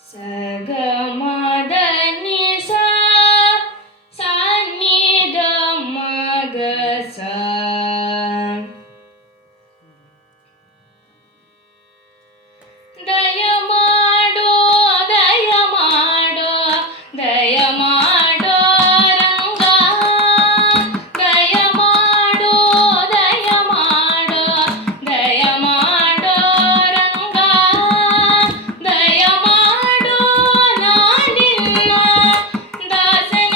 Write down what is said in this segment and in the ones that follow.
ಸಗಮದ ನಿಸ ಸಾನ್ನಿದ ಮಗ ಸ ದಯ ಮಾಡೋ ದಯ ಮಾಡೋ ದಯ ಮಾಡೋ ರಂಗ ದಯ ಮಾಡೋ ದಯ ಮಾಡೋ ದಯ ಮಾಡೋ ರಂಗ ದಯ ಮಾಡೋ ನಾನಿನ್ನ ದಾಸನೆಂದೆನಿಸಿ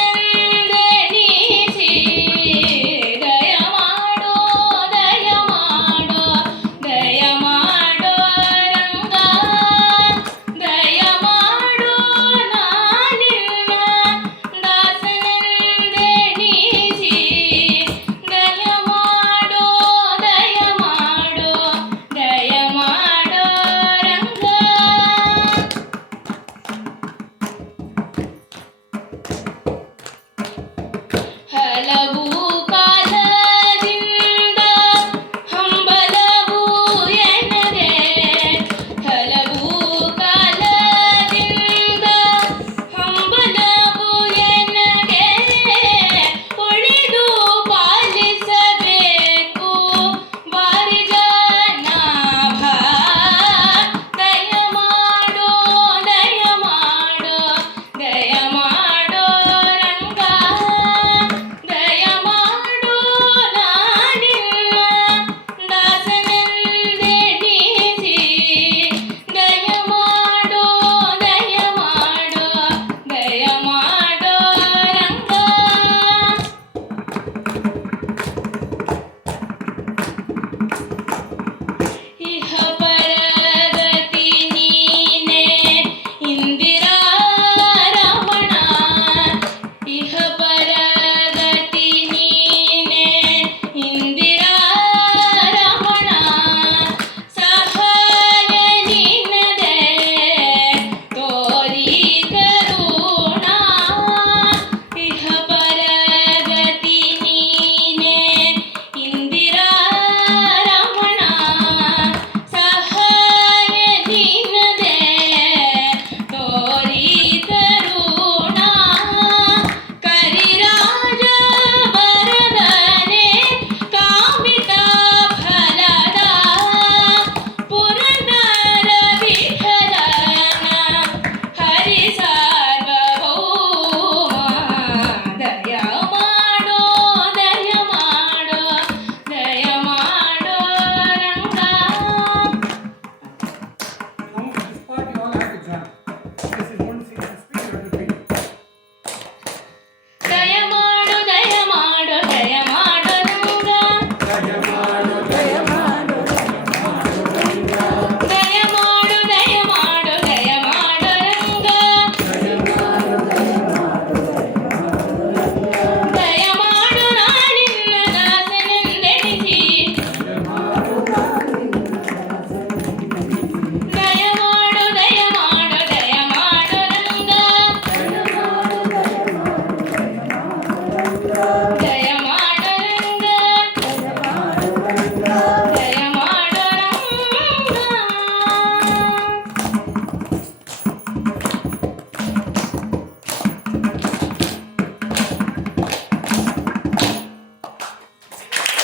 ದಯ ಮಾಡೋ ದಯ ಮಾಡೋ ದಯ ಮಾಡೋ ರಂಗ ದಯ ಮಾಡೋ ನಾನಿನ್ನ ದಾಸನೆಂದೆನಿಸಿ ದಯ ಮಾಡೋ ದಯ ಮಾಡೋ ದಯ ಮಾಡೋ ರಂಗ ಹಲವು ಕಾಲದಿಂದ ಹಂಬಲವು ಎನಗೆ ಹಲವು ಕಾಲದಿಂದ ಹಂಬಲವು ಎನಗೆ ಉಳಿದು ಪಾಲಿಸಬೇಕು ಬಾರಿ ಜನಾಭ ದಯ ಮಾಡೋ ದಯ ಮಾಡೋ ದಯ ಮಾಡೋ ರಂಗ ದಯ ಮಾಡೋ ನಾನಿನ್ನ ದಾಸನೆಂದೆನಿಸಿ ದಯ ಮಾಡೋ ದಯ ಮಾಡೋ ದಯ ಮಾಡೋ ರಂಗ ಇಹ ಪರಗತಿ ನೀನೆ ಇಂದಿರಾ ರಮಣ ಇಹ ಪರಗತಿ ನೀನೆ ಇಂದಿರಾ ರಮಣ ಸಹಾಯ ನಿನ್ನದೆ ತೋರಿ ಕರುಣ ಇಹ ಪರಗತಿ ನೀನೆ ಇಂದಿರಾ ರಮಣ ಸಹಾಯ ನಿನ್ನದೆ ತೋರಿ ಕರುಣ ಕರಿರಾಜ ವರದನೆ ಕಾಮಿತ ಫಲದ ಪುರಂದರ ವಿಠಲನ ಹರಿ ಸಾರ್ವಭೌಮ ದಯ ಮಾಡೋ ದಯ ಮಾಡೋ ದಯ ಮಾಡೋ ರಂಗ Now, this part you all have to join. This is one single speech you have to read. ದಯ ಮಾಡೋ ದಯ ಮಾಡೋ ದಯ ಮಾಡೋ ರಂಗ ದಯ ಮಾಡೋ ದಯ ಮಾಡೋ ದಯ ಮಾಡೋ ರಂಗ ದಯ ಮಾಡೋ ನಾನಿನ್ನ ದಾಸನೆಂದೆನಿಸಿ ದಯ ಮಾಡೋ ದಯ ಮಾಡೋ ದಯ ಮಾಡೋ ರಂಗ ದಯ ಮಾಡೋ ರಂಗ